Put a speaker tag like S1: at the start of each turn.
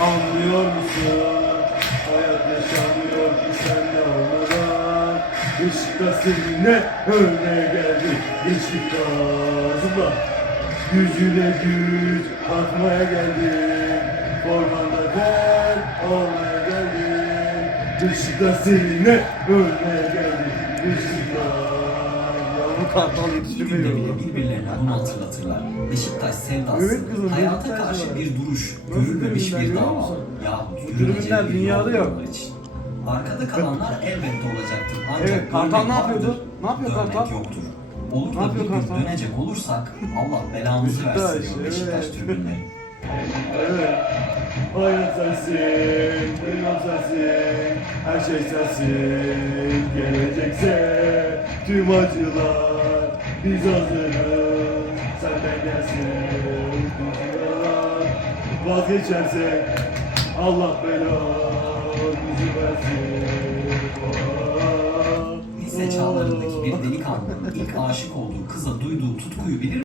S1: Anlıyor musun? Hayat yaşanmıyor ki senle olmadan. Beşiktaş seninle önüne geldi. Beşiktaş zıpla. Gücüne güç atmaya geldim. Formanda ben olmaya geldim. Beşiktaş seninle önüne geldi. Beşiktaş. Yavru kartal
S2: İyi
S1: yetiştirmiyor.
S2: günde bile birbirlerine bunu hatırlatırlar. Beşiktaş sevdası,
S1: Evet kızım,
S2: hayata
S1: Beşiktaş
S2: karşı
S1: var.
S2: bir duruş,
S1: Nasıl
S2: görülmemiş
S1: tribünler
S2: bir
S1: görüyor
S2: dava.
S1: musun?
S2: Yahut
S1: Bu
S2: yürünecek
S1: tribünler
S2: bir
S1: dünyada
S2: yol
S1: yok.
S2: onlar için. Arkada kalanlar elbette olacaktır. Ancak
S1: Evet, Kartal
S2: dönmek
S1: ne yapıyordu?
S2: vardır,
S1: Ne yapıyor
S2: dönmek
S1: Kartal?
S2: yoktur. Olur
S1: Ne
S2: da
S1: yapıyor
S2: bir gün
S1: Kartal?
S2: dönecek olursak Allah belamızı
S1: Beşiktaş,
S2: versin diyor Beşiktaş
S1: evet.
S2: tribünleri.
S1: Evet. Hayat sensin, dünya sensin, her şey sensin. Gelecekse tüm acılar biz hazırız. Senden gelsin dünyar. Vazgeçersek Allah belamızı versin.
S2: Lise çağlarındaki bir delikanlının ilk aşık olduğu kıza duyduğu tutkuyu bilir